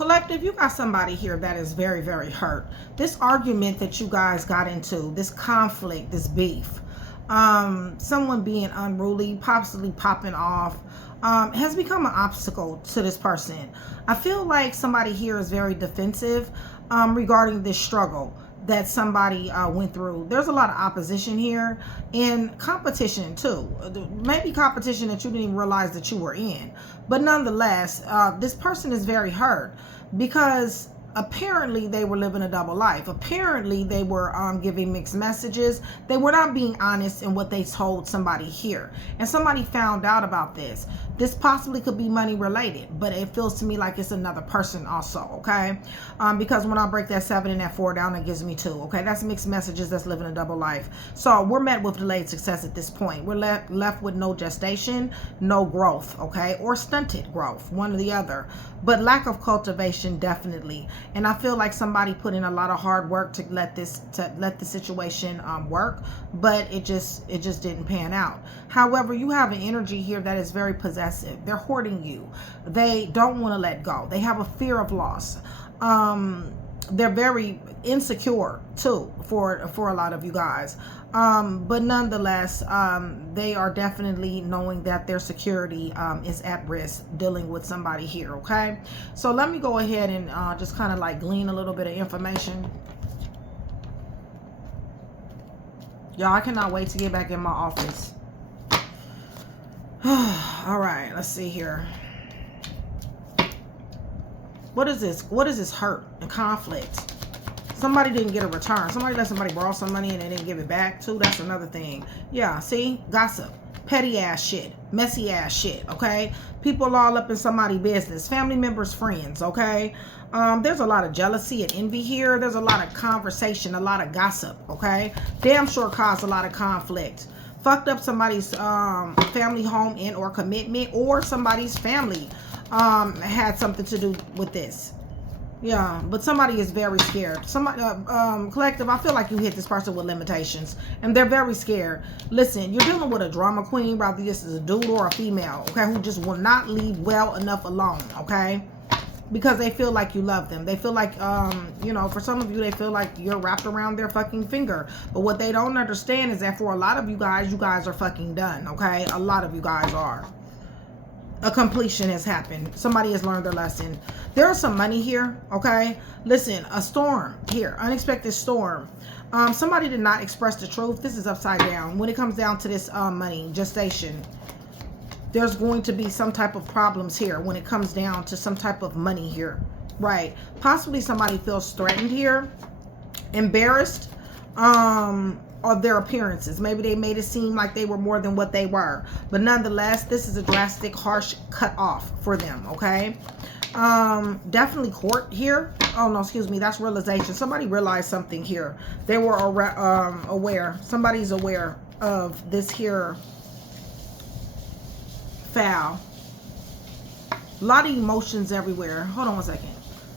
Collective, you got somebody here that is very, very hurt. This argument that you guys got into, this conflict, this beef, someone being unruly, possibly popping off, has become an obstacle to this person. I feel like somebody here is very defensive regarding this struggle that somebody went through. There's a lot of opposition here and competition too. Maybe competition that you didn't even realize that you were in. But nonetheless, this person is very hurt because apparently they were living a double life. Apparently they were giving mixed messages. They were not being honest in what they told somebody here. And somebody found out about this. This possibly could be money related, but it feels to me like it's another person also, okay? Because when I break that 7 and that 4 down, it gives me 2, okay? That's mixed messages, that's living a double life. So we're met with delayed success at this point. We're left with no gestation, no growth, okay? Or stunted growth, one or the other. But lack of cultivation, definitely. And I feel like somebody put in a lot of hard work to let the situation work, but it just didn't pan out. However, you have an energy here that is very possessive. They're hoarding you. They don't want to let go. They have a fear of loss. They're very insecure too for a lot of you guys. But nonetheless, they are definitely knowing that their security is at risk dealing with somebody here, okay? So let me go ahead and just kind of like glean a little bit of information. Y'all, I cannot wait to get back in my office. All right, let's see here. What is this? What is this hurt and conflict? Somebody didn't get a return. Somebody let somebody borrow some money and they didn't give it back too. That's another thing. Yeah, see? Gossip. Petty ass shit. Messy ass shit, okay? People all up in somebody's business. Family members, friends, okay? There's a lot of jealousy and envy here. There's a lot of conversation, a lot of gossip, okay? Damn sure caused a lot of conflict. Fucked up somebody's family home and or commitment, or somebody's family had something to do with this. Yeah, but somebody is very scared. Somebody, collective, I feel like you hit this person with limitations, and they're very scared. Listen, you're dealing with a drama queen, whether this is a dude or a female, okay, who just will not leave well enough alone, okay? Because they feel like you love them. They feel like, you know, for some of you, they feel like you're wrapped around their fucking finger. But what they don't understand is that for a lot of you guys are fucking done, okay? A lot of you guys are. A completion has happened. Somebody has learned their lesson. There is some money here, okay? Listen, a storm here, unexpected storm. Somebody did not express the truth. This is upside down. When it comes down to this money, gestation, there's going to be some type of problems here when it comes down to some type of money here, right? Possibly somebody feels threatened here, embarrassed, of their appearances. Maybe they made it seem like they were more than what they were. But nonetheless, this is a drastic, harsh cut off for them, okay? Definitely court here. Oh, no, excuse me. That's realization. Somebody realized something here. They were aware. Somebody's aware of this here foul. A lot of emotions everywhere. Hold on one second.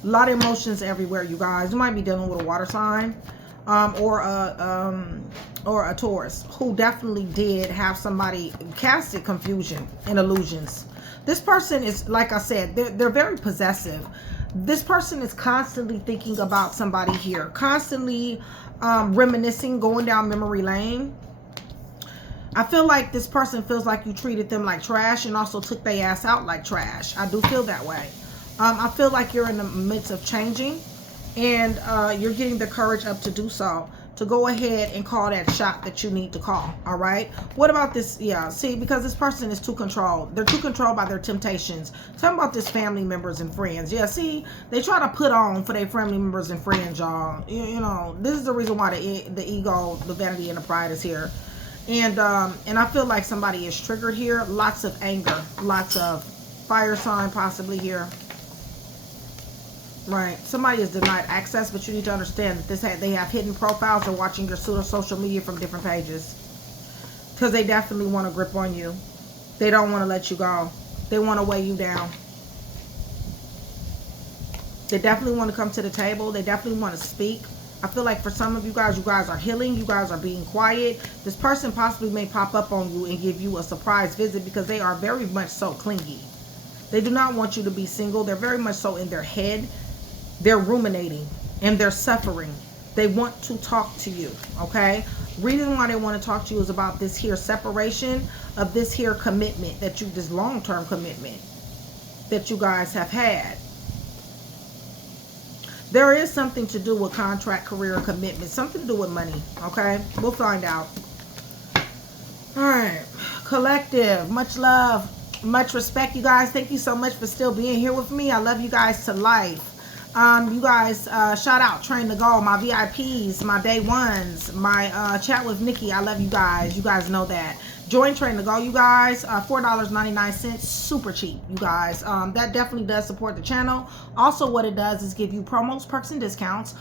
A lot of emotions everywhere, you guys. You might be dealing with a water sign. Or a Taurus who definitely did have somebody casted confusion and illusions. This person is, like I said, they're very possessive. This person is constantly thinking about somebody here, constantly reminiscing, going down memory lane. I feel like this person feels like you treated them like trash and also took their ass out like trash. I do feel that way. I feel like you're in the midst of changing. And you're getting the courage up to do so, to go ahead and call that shot that you need to call. All right, what about this? Yeah, see, because this person is too controlled. They're too controlled by their temptations. Tell me about this family members and friends. Yeah, see, they try to put on for their family members and friends, y'all. You know, this is the reason why the ego, the vanity, and the pride is here. And I feel like somebody is triggered here. Lots of anger, lots of fire sign possibly here. Right, somebody is denied access, but you need to understand that they have hidden profiles. They're watching your social media from different pages because they definitely want to grip on you. They don't want to let you go. They want to weigh you down. They definitely want to come to the table. They definitely want to speak. I feel like for some of you guys are healing. You guys are being quiet. This person possibly may pop up on you and give you a surprise visit because they are very much so clingy. They do not want you to be single. They're very much so in their head. They're ruminating and they're suffering. They want to talk to you, okay? Reason why they want to talk to you is about this here separation of this here commitment that you, this long-term commitment that you guys have had. There is something to do with contract, career, commitment, something to do with money, okay? We'll find out. All right, collective, much love, much respect, you guys. Thank you so much for still being here with me. I love you guys to life. You guys, shout out Train to Go, my VIPs, my day ones, my chat with Nikki. I love you guys. You guys know that. Join Train to Go, you guys. $4.99, super cheap, you guys. That definitely does support the channel. Also, what it does is give you promos, perks, and discounts.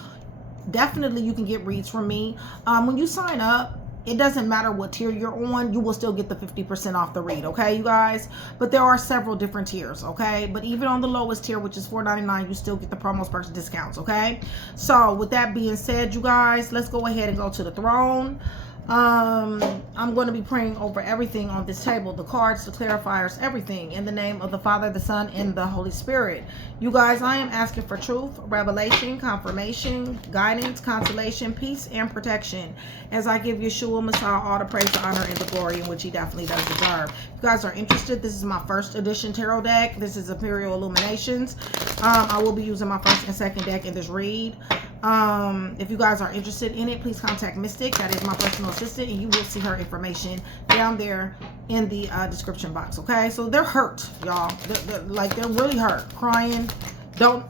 Definitely, you can get reads from me. When you sign up, it doesn't matter what tier you're on, you will still get the 50% off the read, okay, you guys? But there are several different tiers, okay? But even on the lowest tier, which is $4.99, you still get the promos, perks, and discounts, okay? So with that being said, you guys, let's go ahead and go to the throne. I'm going to be praying over everything on this table, the cards, the clarifiers, everything, in the name of the Father, the Son, and the Holy Spirit. You guys, I am asking for truth, revelation, confirmation, guidance, consolation, peace, and protection as I give Yeshua Messiah all the praise, the honor, and the glory in which he definitely does deserve. If you guys are interested, this is my first edition tarot deck. This is Imperial Illuminations. I will be using my first and second deck in this read. If you guys are interested in it, please contact Mystic. That is my personal assistant, and you will see her information down there in the description box. Okay, so they're hurt, y'all. They're really hurt, crying. Don't.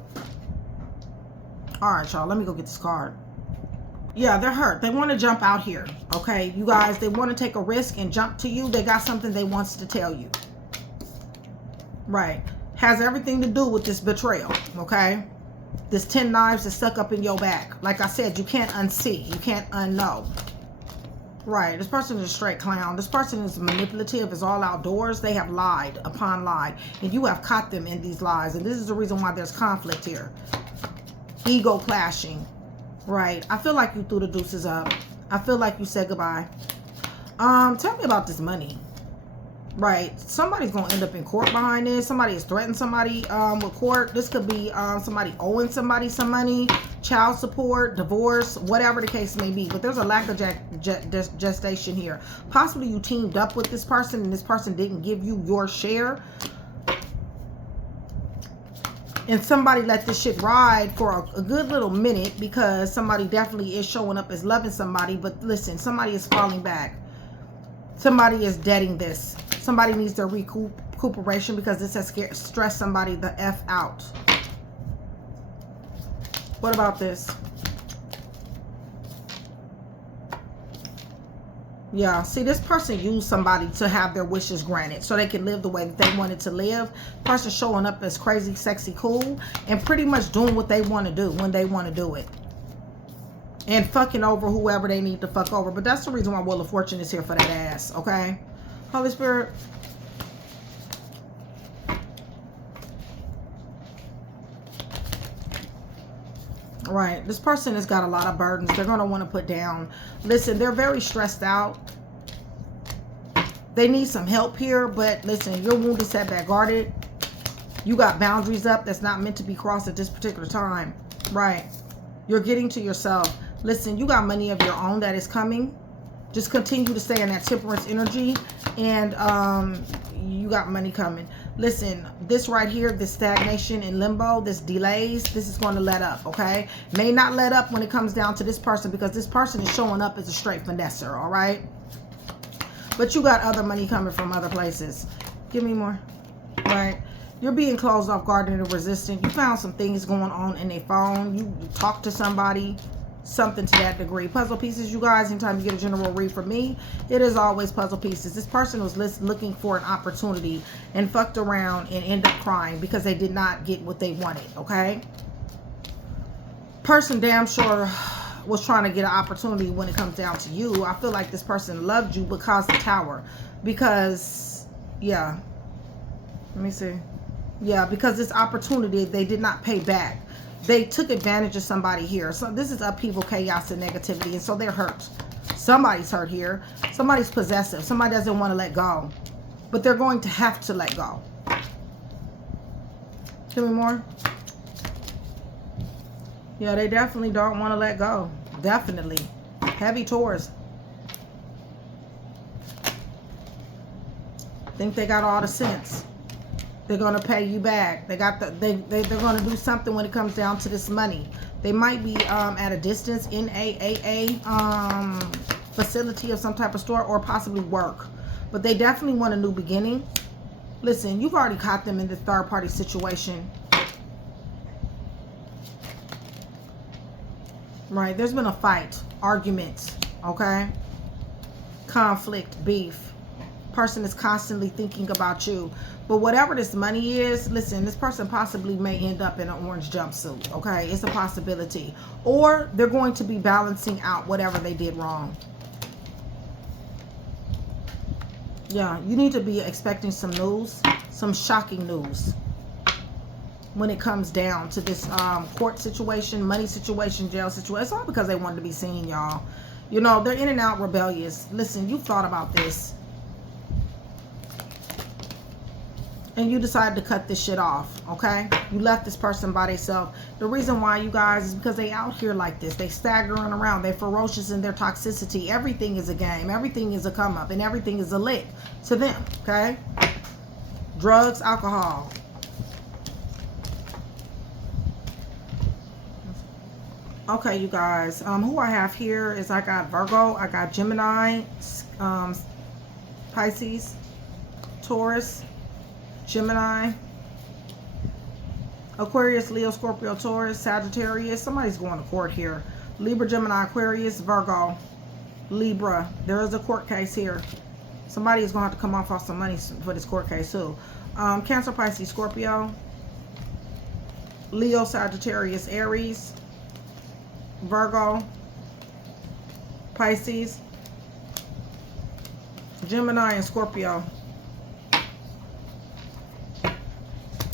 All right, y'all, let me go get this card. Yeah, they're hurt. They want to jump out here. Okay, you guys, they want to take a risk and jump to you. They got something they wants to tell you. Right, has everything to do with this betrayal. Okay. This 10 knives is stuck up in your back. Like I said, you can't unsee. You can't unknow. Right. This person is a straight clown. This person is manipulative. Is all outdoors. They have lied upon lie. And you have caught them in these lies. And this is the reason why there's conflict here. Ego clashing. Right. I feel like you threw the deuces up. I feel like you said goodbye. Tell me about this money. Right, somebody's gonna end up in court behind this. Somebody has threatened somebody with court. This could be somebody owing somebody some money, child support, divorce, whatever the case may be. But there's a lack of gestation here. Possibly you teamed up with this person and this person didn't give you your share, and somebody let this shit ride for a good little minute because somebody definitely is showing up as loving somebody. But listen, somebody is falling back. Somebody is deading this. Somebody needs their recuperation because this has stressed somebody the F out. What about this? Yeah, see, this person used somebody to have their wishes granted so they can live the way that they wanted to live. Person showing up as crazy, sexy, cool, and pretty much doing what they want to do when they want to do it. And fucking over whoever they need to fuck over. But that's the reason why Wheel of Fortune is here for that ass, okay? Holy Spirit. Right. This person has got a lot of burdens they're going to want to put down. Listen, they're very stressed out. They need some help here. But listen, your wound is set back guarded. You got boundaries up that's not meant to be crossed at this particular time. Right. You're getting to yourself. Listen, you got money of your own that is coming. Just continue to stay in that temperance energy. And you got money coming. Listen, this right here, this stagnation and limbo, this delays, this is going to let up, okay? May not let up when it comes down to this person because this person is showing up as a straight finesser, all right? But you got other money coming from other places. Give me more. All right? You're being closed off, guarded, and resistant. You found some things going on in a phone. You talked to somebody. Something to that degree. Puzzle pieces, you guys. Anytime you get a general read from me, it is always puzzle pieces. This person was looking for an opportunity and fucked around and ended up crying because they did not get what they wanted, okay? Person damn sure was trying to get an opportunity when it comes down to you. I feel like this person loved you because the Tower. Because, yeah. Let me see. Yeah, because this opportunity, they did not pay back. They took advantage of somebody here. So this is upheaval, chaos, and negativity. And so they're hurt. Somebody's hurt here. Somebody's possessive. Somebody doesn't want to let go. But they're going to have to let go. Give me more. Yeah, they definitely don't want to let go. Definitely. Heavy Taurus. Think they got all the sense. They're going to pay you back. They got they're going to do something when it comes down to this money. They might be at a distance in a facility of some type of store, or possibly work. But they definitely want a new beginning. Listen, you've already caught them in the third party situation. Right? There's been a fight, arguments, okay? Conflict, beef. Person is constantly thinking about you. But whatever this money is, listen, this person possibly may end up in an orange jumpsuit, okay? It's a possibility. Or they're going to be balancing out whatever they did wrong. Yeah, you need to be expecting some news, some shocking news when it comes down to this court situation, money situation, jail situation. It's all because they wanted to be seen, y'all. You know, they're in and out rebellious. Listen, you've thought about this. And you decided to cut this shit off, okay? You left this person by themselves. The reason why, you guys, is because they out here like this. They staggering around. They're ferocious in their toxicity. Everything is a game. Everything is a come up. And everything is a lick to them, okay? Drugs, alcohol. Okay, you guys. Who I have here is I got Virgo. I got Gemini, Pisces, Taurus, Gemini, Aquarius, Leo, Scorpio, Taurus, Sagittarius. Somebody's going to court here. Libra, Gemini, Aquarius, Virgo, Libra. There is a court case here. Somebody is going to have to come off some money for this court case too. Cancer, Pisces, Scorpio, Leo, Sagittarius, Aries, Virgo, Pisces, Gemini, and Scorpio.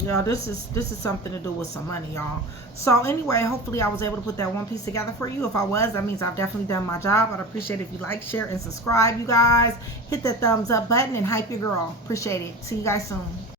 Y'all, this is something to do with some money, y'all. So anyway, hopefully I was able to put that one piece together for you. If I was, that means I've definitely done my job. I'd appreciate it if you like, share, and subscribe, you guys. Hit that thumbs up button and hype your girl. Appreciate it. See you guys soon.